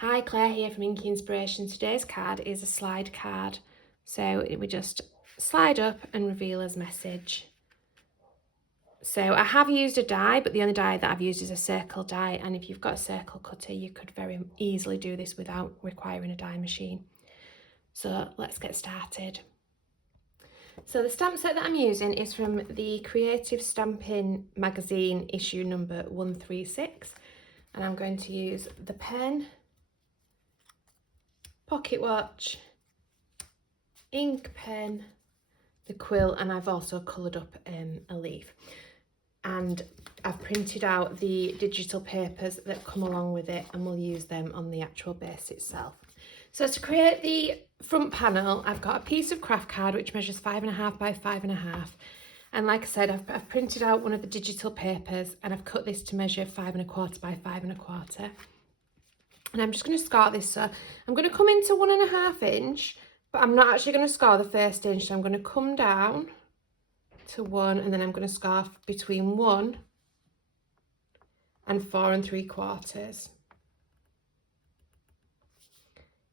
Hi, Claire here from Inky Inspiration. Today's card is a slide card. So it would just slide up and reveal as message. So I have used a die, but the only die that I've used is a circle die. And if you've got a circle cutter, you could very easily do this without requiring a die machine. So let's get started. So the stamp set that I'm using is from the Creative Stamping magazine issue number 136. And I'm going to use the pen, pocket watch, ink pen, the quill, and I've also coloured up a leaf. And I've printed out the digital papers that come along with it, and we'll use them on the actual base itself. So to create the front panel, I've got a piece of craft card which measures 5.5 by 5.5. And like I said, I've printed out one of the digital papers and I've cut this to measure 5.25 by 5.25. And I'm just going to scar this. So I'm going to come into 1.5 inch, but I'm not actually going to scar the first inch. So I'm going to come down to 1, and then I'm going to scarf between 1 and 4.75.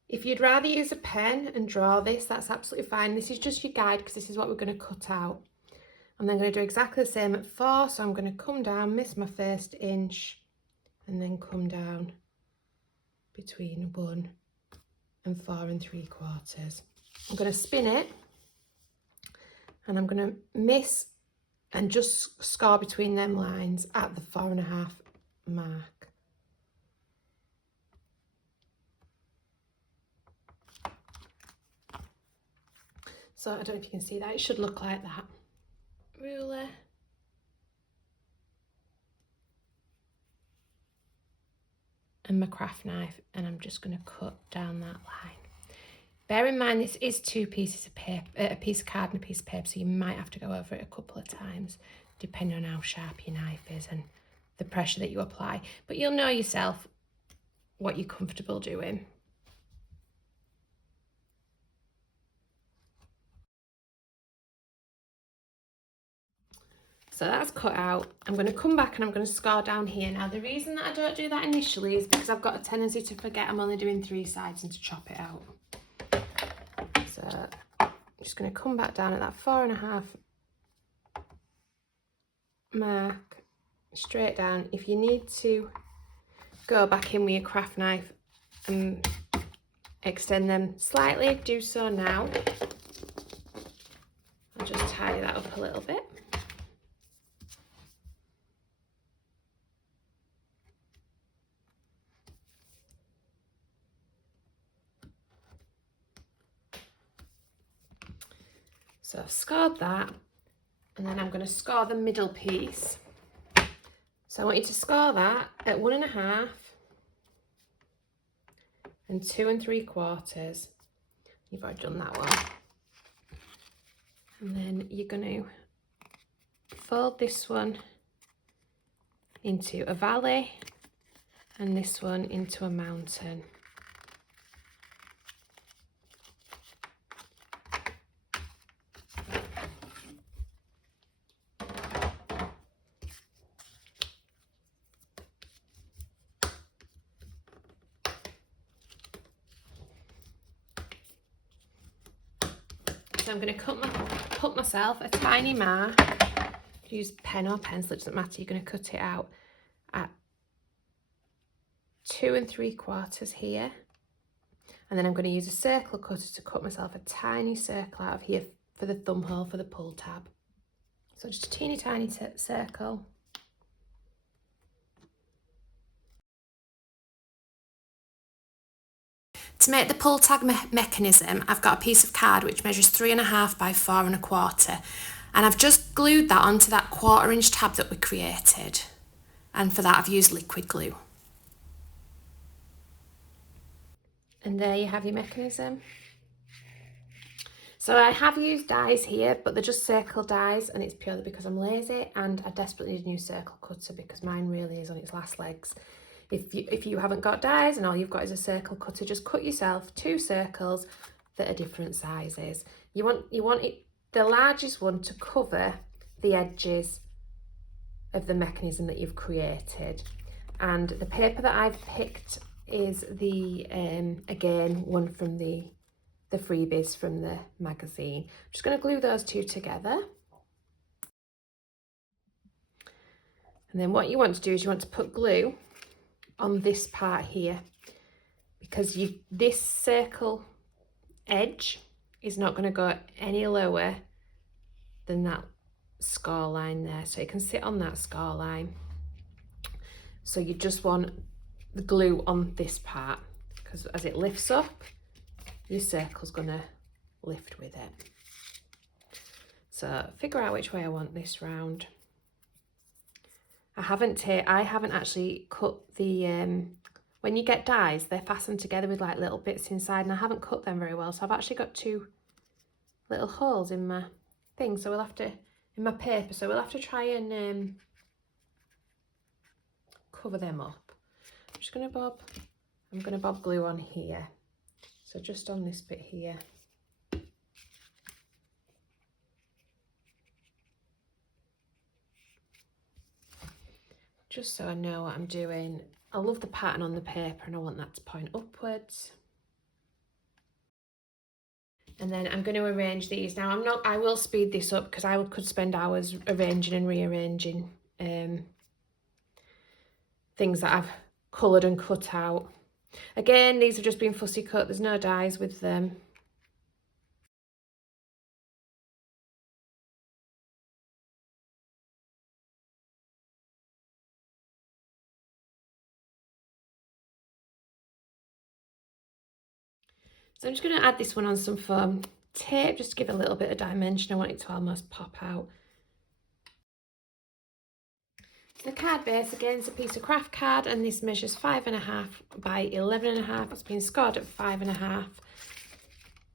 If you'd rather use a pen and draw this, that's absolutely fine. This is just your guide because this is what we're going to cut out. I'm then going to do exactly the same at 4. So I'm going to come down, miss my first inch, and then come down between 1 and 4.75. I'm going to spin it, and I'm going to miss and just scar between them lines at the 4.5 mark. So I don't know if you can see that, it should look like that. Ruler. And my craft knife, and I'm just going to cut down that line. Bear in mind this is 2 pieces of paper, a piece of card and a piece of paper, so you might have to go over it a couple of times depending on how sharp your knife is and the pressure that you apply. But you'll know yourself what you're comfortable doing. So that's cut out. I'm going to come back and I'm going to scar down here. Now the reason that I don't do that initially is because I've got a tendency to forget I'm only doing 3 sides and to chop it out. So I'm just going to come back down at that 4.5 mark, straight down. If you need to go back in with your craft knife and extend them slightly, do so now. I'll just tidy that up a little bit. So I've scarred that, and then I'm going to scar the middle piece. So I want you to scar that at 1.5 and 2.75. You've already done that one. And then you're going to fold this one into a valley and this one into a mountain. So I'm going to cut myself a tiny mark. Use pen or pencil, it doesn't matter. You're going to cut it out at 2.75 here. And then I'm going to use a circle cutter to cut myself a tiny circle out of here for the thumb hole for the pull tab. So just a teeny tiny circle. To make the pull tag mechanism, I've got a piece of card which measures 3.5 by 4.25, and I've just glued that onto that 1/4 inch tab that we created, and for that I've used liquid glue. And there you have your mechanism. So I have used dies here, but they're just circle dies, and it's purely because I'm lazy and I desperately need a new circle cutter because mine really is on its last legs. If you haven't got dies and all you've got is a circle cutter, just cut yourself 2 circles that are different sizes. You want the largest one to cover the edges of the mechanism that you've created. And the paper that I've picked is the, again, one from the freebies from the magazine. I'm just going to glue those two together. And then what you want to do is you want to put glue on this part here, because this circle edge is not going to go any lower than that score line there, so it can sit on that score line. So you just want the glue on this part, because as it lifts up, your circle's going to lift with it. So figure out which way I want this round. I haven't actually cut the, when you get dies, they're fastened together with like little bits inside, and I haven't cut them very well, so I've actually got 2 little holes in my thing, so we'll have to, in my paper, so we'll have to try and cover them up. I'm gonna bob glue on here, so just on this bit here. Just so I know what I'm doing. I love the pattern on the paper and I want that to point upwards. And then I'm going to arrange these. Now I will speed this up because I could spend hours arranging and rearranging things that I've coloured and cut out. Again, these have just been fussy cut, there's no dies with them. So I'm just going to add this one on some foam tape just to give it a little bit of dimension. I want it to almost pop out. The card base, again, is a piece of craft card, and this measures 5.5 by 11.5. It's been scored at 5.5,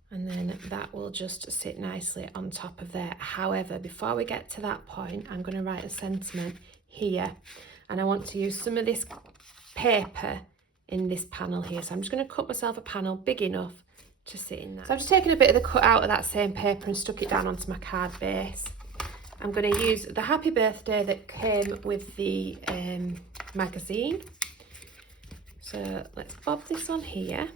and then that will just sit nicely on top of there. However, before we get to that point, I'm going to write a sentiment here, and I want to use some of this paper in this panel here. So I'm just going to cut myself a panel big enough to sit in that. So I've just taken a bit of the cut out of that same paper and stuck it down onto my card base. I'm going to use the happy birthday that came with the magazine. So let's bob this on here.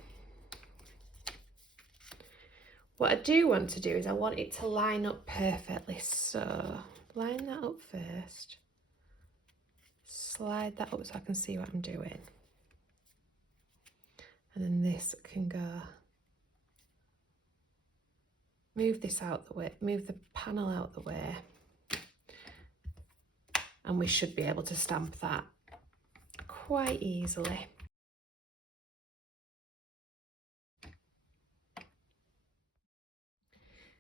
What I do want to do is I want it to line up perfectly. So line that up first. Slide that up so I can see what I'm doing. And then this can go. Move this out the way, move the panel out the way. And we should be able to stamp that quite easily.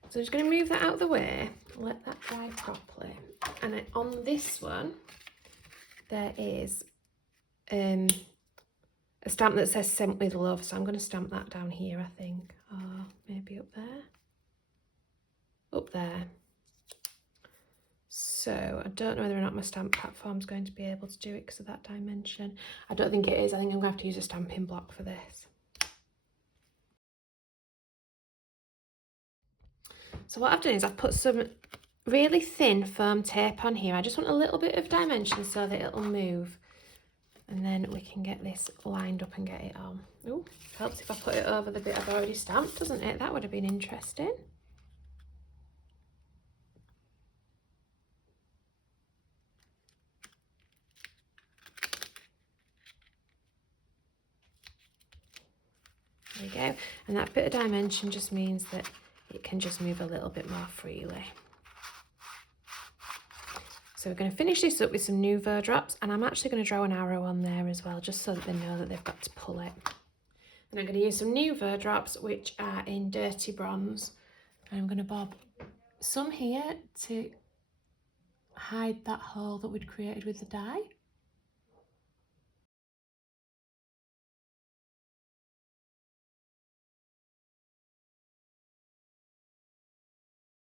So I'm just going to move that out of the way, let that dry properly. And on this one, there is a stamp that says "Sent with Love," so I'm going to stamp that down here, I think, or maybe up there. Up there. So I don't know whether or not my stamp platform's going to be able to do it because of that dimension. I don't think it is. I think I'm going to have to use a stamping block for this. So what I've done is I've put some really thin foam tape on here. I just want a little bit of dimension so that it'll move. And then we can get this lined up and get it on. Ooh, helps if I put it over the bit I've already stamped, doesn't it? That would have been interesting. There we go. And that bit of dimension just means that it can just move a little bit more freely. So we're going to finish this up with some Nouveau drops, and I'm actually going to draw an arrow on there as well, just so that they know that they've got to pull it. And I'm going to use some Nouveau drops, which are in Dirty Bronze. And I'm going to bob some here to hide that hole that we'd created with the die.